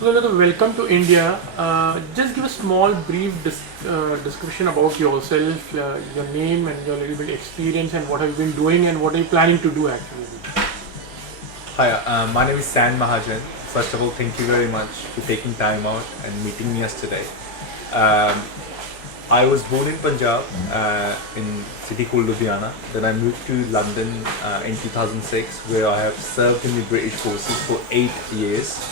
So, welcome to India. Just give a small, brief description about yourself, your name, and your little bit experience, and what have you been doing, and what are you planning to do actually. Hi, my name is San Mahajan. First of all, thank you very much for taking time out and meeting me yesterday. Um, I was born in Punjab, in city called Ludhiana. Then I moved to London in 2006, where I have served in the British forces for 8 years.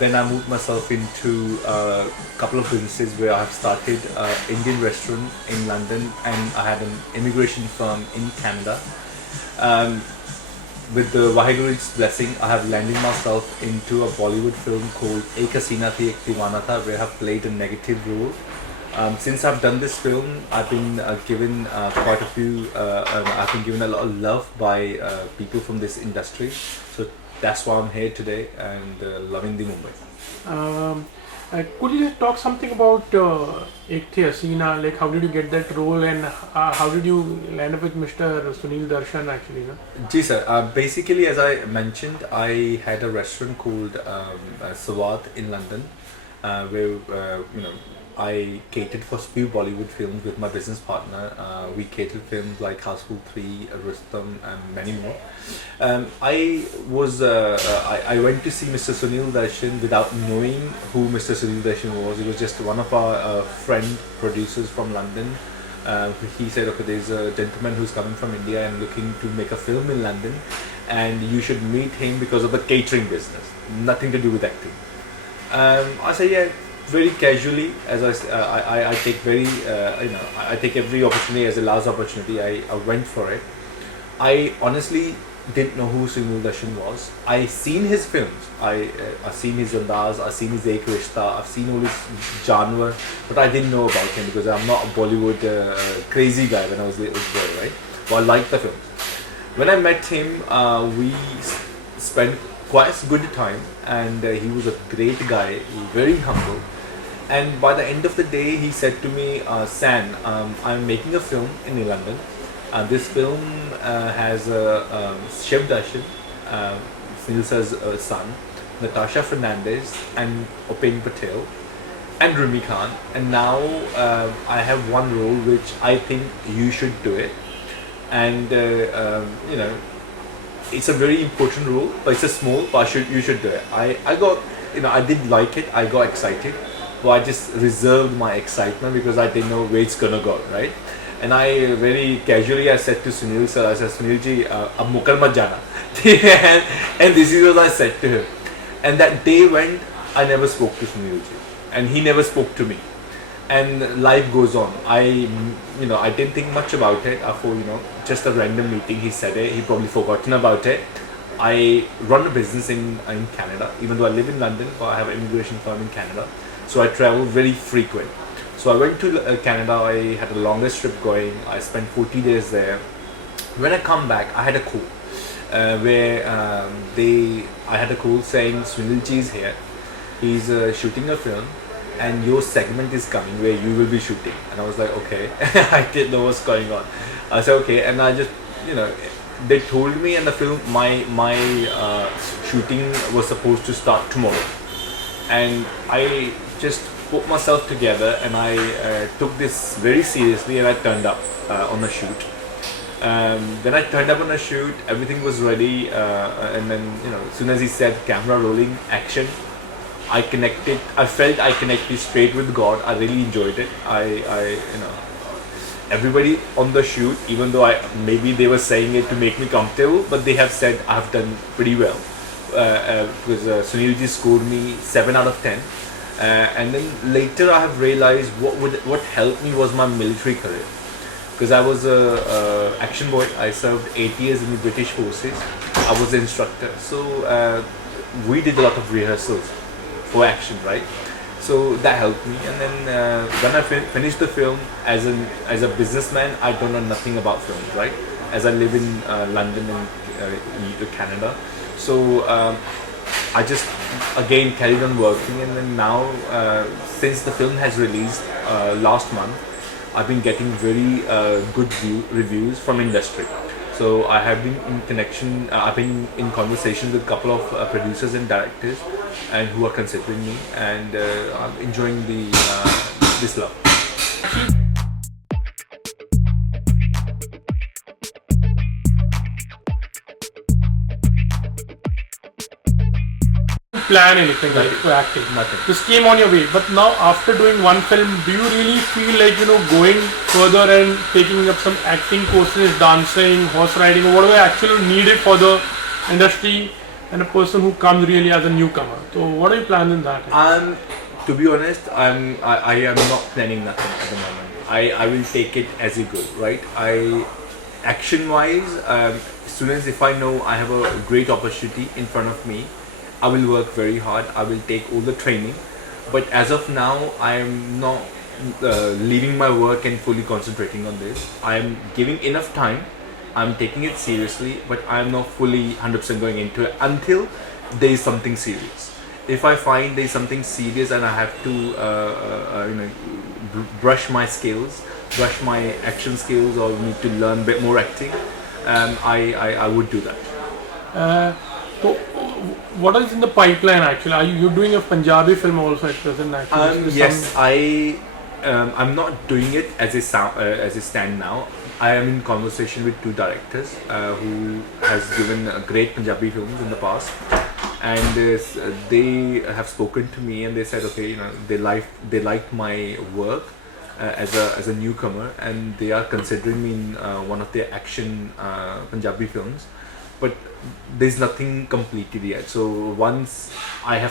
Then I moved myself into a couple of businesses where I have started an Indian restaurant in London, and I had an immigration firm in Canada. Um, with the Vaheguru's blessing, I have landed myself into a Bollywood film called Ek Hasina Thi Ek Deewana Tha, where I have played a negative role. Since I've done this film, I've been given quite a few. I've been given a lot of love by people from this industry. So that's why I'm here today and loving the Mumbai. Um, could you just talk something about Ek Thi Hasina? Like, how did you get that role, and how did you land up with Mr. Sunil Darshan actually? No? Ji sir, basically as I mentioned, I had a restaurant called Swat in London, where I catered for few Bollywood films with my business partner. We catered films like Houseful 3, Rustam, and many more. I went to see Mr. Sunil Darshan without knowing who Mr. Sunil Darshan was. He was just one of our friend producers from London. He said, okay, there's a gentleman who's coming from India and looking to make a film in London, and you should meet him because of the catering business, nothing to do with acting. I said, yeah, very casually, as I take I take every opportunity as a last opportunity. I went for it. I honestly didn't know who Sunil Darshan was. I seen his films. I seen his Andaz. I seen his Ek Rishta. I've seen all his genre, but I didn't know about him because I'm not a Bollywood crazy guy when I was a little boy, right? But I liked the films. When I met him, we spent quite a good time, and he was a great guy, very humble. And by the end of the day, he said to me, San, I'm making a film in London. This film has Shiv Darshan, Sunil sir's son, Natasha Fernandez, and Upen Patel, and Rumi Khan. And now I have one role which I think you should do it. And it's a very important role, but it's a small, but you should do it. I got, I did like it, I got excited. But I just reserved my excitement because I didn't know where it's gonna go, right? And I very casually I said to Sunil sir, I said, Sunil ji, ab mukar mat jana. And this is what I said to him. And that day went, I never spoke to Sunil ji, and he never spoke to me. And life goes on. I didn't think much about it. I thought, just a random meeting. He said it. He probably forgotten about it. I run a business in Canada, even though I live in London, but I have an immigration firm in Canada. So I travel very frequent. So I went to Canada. I had the longest trip going. I spent 40 days there. When I come back, I had a call where I had a call saying Sunil ji is here. He's shooting a film, and your segment is coming where you will be shooting. And I was like, okay. I didn't know what's going on. I said, okay. And I just, they told me in the film my shooting was supposed to start tomorrow. And I just put myself together, and I took this very seriously, and I turned up on the shoot. When I turned up on the shoot, everything was ready, and then as soon as he said camera rolling, action, I felt I connected straight with God. I really enjoyed it. Everybody on the shoot, even though maybe they were saying it to make me comfortable, but they have said I've done pretty well. Because Sunil ji scored me 7 out of 10. And then later I have realized what helped me was my military career. Because I was a action boy. I served 8 years in the British forces. I was an instructor. So we did a lot of rehearsals for action, right? So that helped me. And then when I finished the film, as a businessman, I don't know nothing about films, right? As I live in London and Canada. So I just again carried on working, and then now since the film has released last month, I've been getting very good reviews from industry. So I have been in connection, I've been in conversation with a couple of producers and directors and who are considering me, and I'm enjoying this love. Plan anything like to acting? Nothing. Just came on your way. But now after doing one film, do you really feel like, going further and taking up some acting courses, dancing, horse riding, or whatever actually needed for the industry and a person who comes really as a newcomer? So what are you planning in that? To be honest, I am not planning nothing at the moment. I will take it as it goes, right? Action wise, students, if I know I have a great opportunity in front of me, I will work very hard. I will take all the training, but as of now, I am not leaving my work and fully concentrating on this. I am giving enough time. I'm taking it seriously, but I am not fully 100% going into it until there is something serious. If I find there is something serious and I have to, brush my skills, brush my action skills, or need to learn a bit more acting, I would do that. So what is in the pipeline actually? Are you doing a Punjabi film also at present actually? Yes, I'm not doing it as a stand now. I am in conversation with two directors who has given great Punjabi films in the past, and they have spoken to me and they said, okay, they liked my work as a newcomer, and they are considering me in one of their action Punjabi films. But there's nothing completed yet. So once I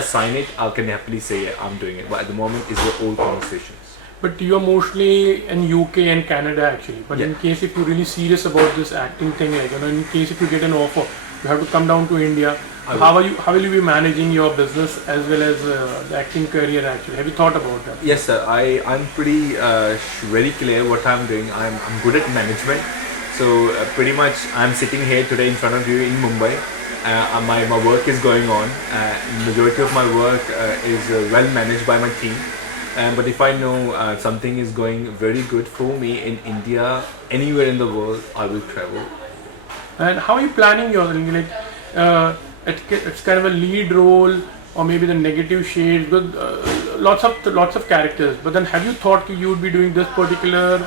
sign it, I can happily say yeah, I'm doing it. But at the moment, it's the old conversations. But you are mostly in UK and Canada actually. But in case if you're really serious about this acting thing, like in case if you get an offer, you have to come down to India. How will you be managing your business as well as the acting career actually? Have you thought about that? Yes, sir. I'm pretty very clear what I'm doing. I'm good at management. So pretty much I'm sitting here today in front of you in Mumbai. My work is going on. Majority of my work is well managed by my team. But if I know something is going very good for me in India, anywhere in the world, I will travel. And how are you planning your it's kind of a lead role or maybe the negative shades with lots of characters. But then have you thought you would be doing this particular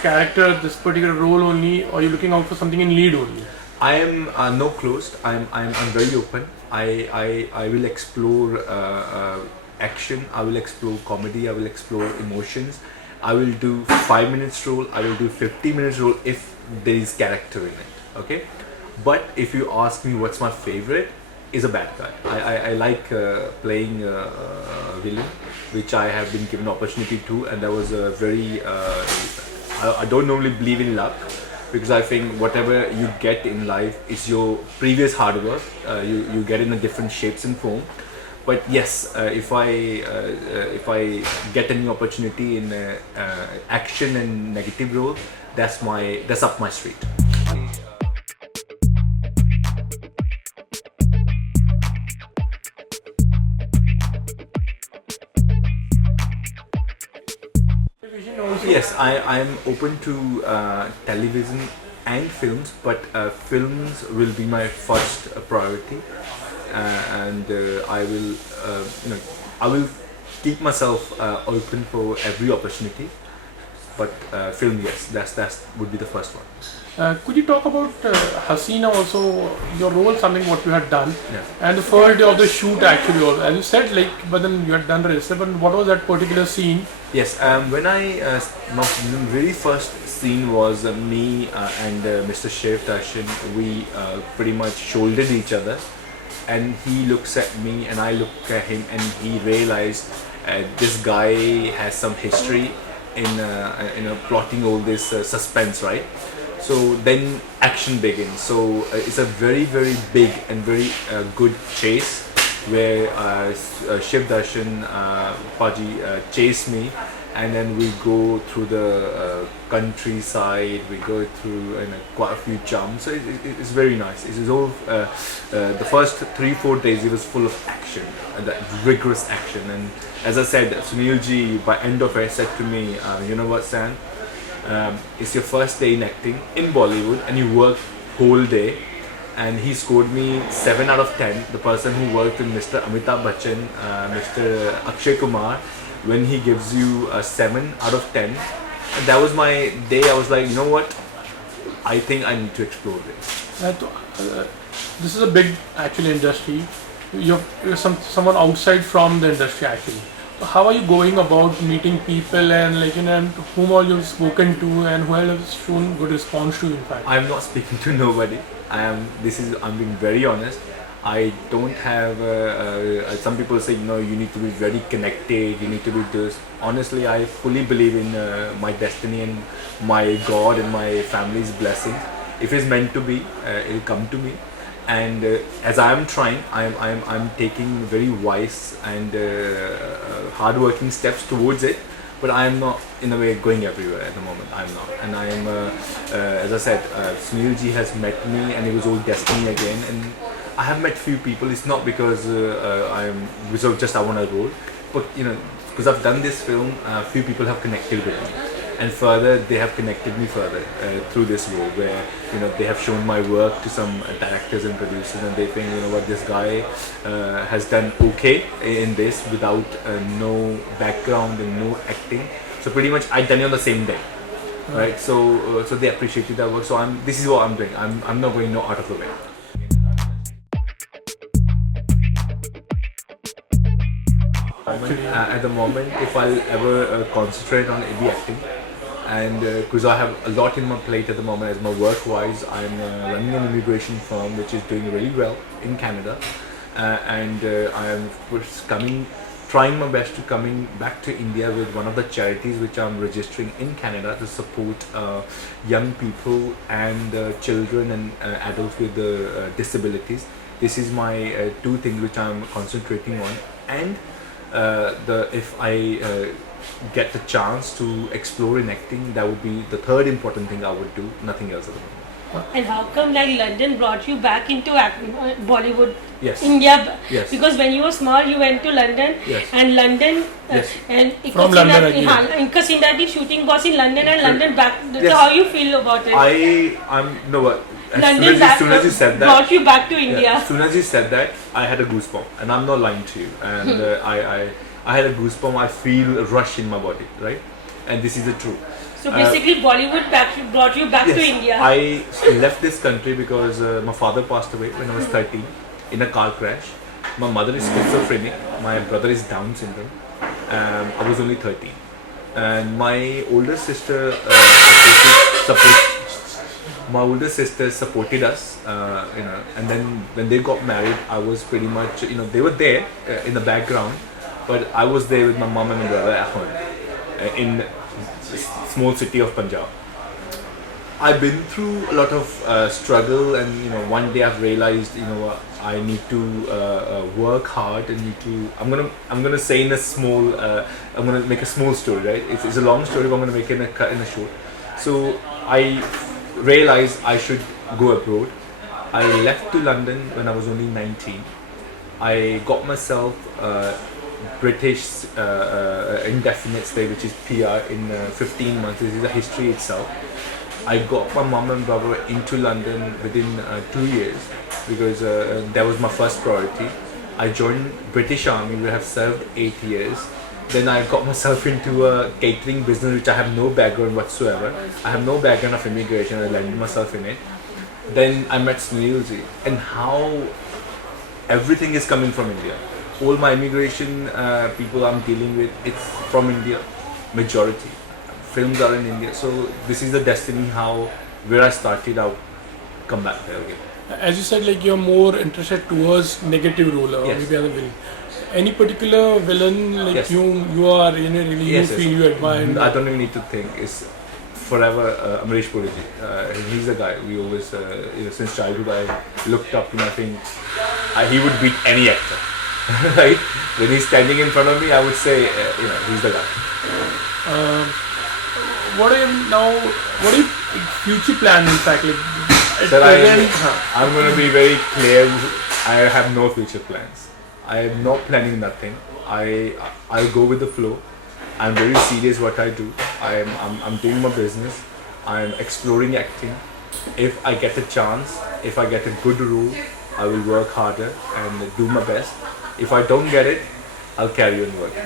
character, this particular role only, or are you looking out for something in lead only? I am no closed. I'm very open. I will explore action. I will explore comedy. I will explore emotions. I will do 5 minutes role. I will do 50 minutes role if there is character in it. Okay. But if you ask me what's my favorite, is a bad guy. I like playing a villain, which I have been given opportunity to, and that was a very I don't normally believe in luck, because I think whatever you get in life is your previous hard work. You get in a different shapes and form. But yes, if I get any opportunity in action and negative role, that's up my street. Yes, I am open to television and films, but films will be my first priority, and I will keep myself open for every opportunity. But film, yes, that would be the first one. Could you talk about Hasina also, your role, something what you had done, Yeah. and the first day of the shoot actually, also, as you said, but then you had done the rest, but what was that particular scene? Yes, when my very first scene was me and Mr. Chef Dashing. We pretty much shouldered each other, and he looks at me and I look at him, and he realized this guy has some history in plotting all this suspense, right? So then action begins. So it's a very, very big and very good chase where Shiv Darshan Paji chased me, and then we go through the countryside. We go through quite a few jumps. So it's very nice. It is all the first 3-4 days. It was full of action, and that rigorous action. And as I said, Sunil ji by end of it said to me, "You know what, San? It's your first day in acting in Bollywood, and you work whole day. and he scored me 7 out of 10. The person who worked with Mr. Amitabh Bachchan, Mr. Akshay Kumar, when he gives you a 7 out of 10, and that was my day. I was like, you know what? I think I need to explore this. This is a big actually industry. You're someone outside from the industry actually. So how are you going about meeting people and and whom all you've spoken to and who has shown good response to you in fact? I'm not speaking to nobody. I'm being very honest. I don't have. Some people say, you need to be very connected. You need to be this. Honestly, I fully believe in my destiny and my God and my family's blessings. If it's meant to be, it'll come to me. And as I'm trying, I'm taking very wise and hardworking steps towards it. But I'm not, in a way, going everywhere at the moment. I'm not, and I'm, as I said, Sunil ji has met me, and it was all destiny again. And I have met few people. It's not because I want a role, but because I've done this film, few people have connected with me, and further they have connected me further through this role, where they have shown my work to some directors and producers, and they think, what, this guy has done okay in this without no background and no acting. So pretty much I done it on the same day, right? So they appreciated that work. So this is what I'm doing. I'm not going out of the way. At the moment, if I'll ever concentrate on it'll be acting, and because I have a lot in my plate at the moment as my work-wise, I'm running an immigration firm which is doing really well in Canada, and I am trying my best to coming back to India with one of the charities which I'm registering in Canada to support young people and children and adults with disabilities. This is my two things which I'm concentrating on, and if I get the chance to explore in acting, that would be the third important thing I would do. Nothing else at the moment. And how come London brought you back into Bollywood? Yes. India. Yes. Because when you were small, you went to London. Yes. And London. Yes. And From London again. Inka Sindati shooting was in London and London back. Yes. So how you feel about it? As soon as you said that, brought you back to India. As soon as you said that, I had a goosebump, and I'm not lying to you. And I had a goosebump. I feel a rush in my body, right? And this is the truth. So basically, Bollywood brought you back to India. I left this country because my father passed away when I was 13 in a car crash. My mother is schizophrenic. My brother is Down syndrome. I was only 13, and my older sister supported us. And then when they got married, I was pretty much, they were there in the background, but I was there with my mom and my brother at home in small city of Punjab. I've been through a lot of struggle, and one day I've realized, I need to work hard and I'm gonna say in a small I'm gonna make a small story, right? It's a long story, but I'm gonna make it in a short. So I realized I should go abroad. I left to London when I was only 19. I got myself British indefinite stay, which is PR, in 15 months. This is a history itself. I got my mom and brother into London within 2 years because that was my first priority. I joined British Army, where I have served 8 years. Then I got myself into a catering business which I have no background whatsoever. I have no background of immigration. I landed myself in it. Then I met Sunilji, and how everything is coming from India. All my immigration people I'm dealing with, it's from India, majority. Films are in India, so this is the destiny. Where I started, I'll come back there again. As you said, you're more interested towards negative role or Yes. maybe other villain. Any particular villain Yes. you are really Yes, you feel you admire? I don't even need to think. It's forever Amrish Puriji. He's the guy we always, since childhood I looked up to. I think he would beat any actor. Right? When he's standing in front of me, I would say, he's the guy. What are your future plans in fact? Sir, I'm going to be very clear. I have no future plans. I am not planning nothing. I'll go with the flow. I'm very serious what I do. I'm doing my business. I'm exploring acting. If I get a chance, if I get a good role, I will work harder and do my best. If I don't get it, I'll carry on working.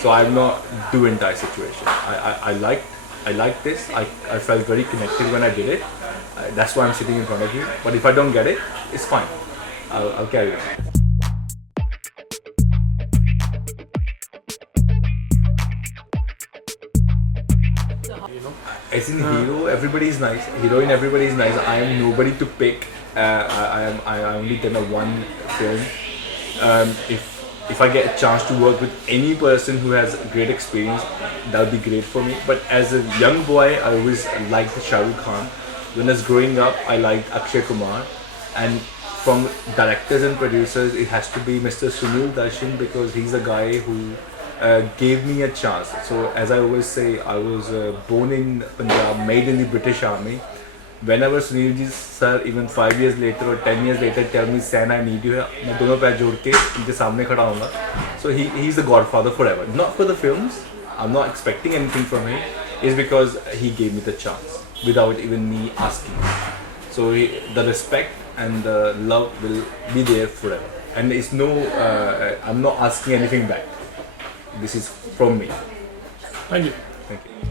So I'm not do and die situation. I liked this. I felt very connected when I did it. That's why I'm sitting in front of you. But if I don't get it, it's fine. I'll carry on. As in hero, everybody is nice. Heroine, everybody is nice. I am nobody to pick. I only done a one film. If I get a chance to work with any person who has great experience, that would be great for me. But as a young boy, I always liked Shah Rukh Khan. When I was growing up, I liked Akshay Kumar. And from directors and producers, it has to be Mr. Sunil Darshan, because he's the guy who gave me a chance. So as I always say, I was born in Punjab, made in the British Army. Whenever Sunil ji sir, even 5 years later or 10 years later, tell me, San, I need you, मैं दोनों पैर जोड़ के इनके सामने खड़ा होऊंगा. So he's the godfather forever. Not for the films. I'm not expecting anything from him. It's because he gave me the chance without even me asking. So the respect and the love will be there forever. And it's no, I'm not asking anything back. This is from me. Thank you. Thank you.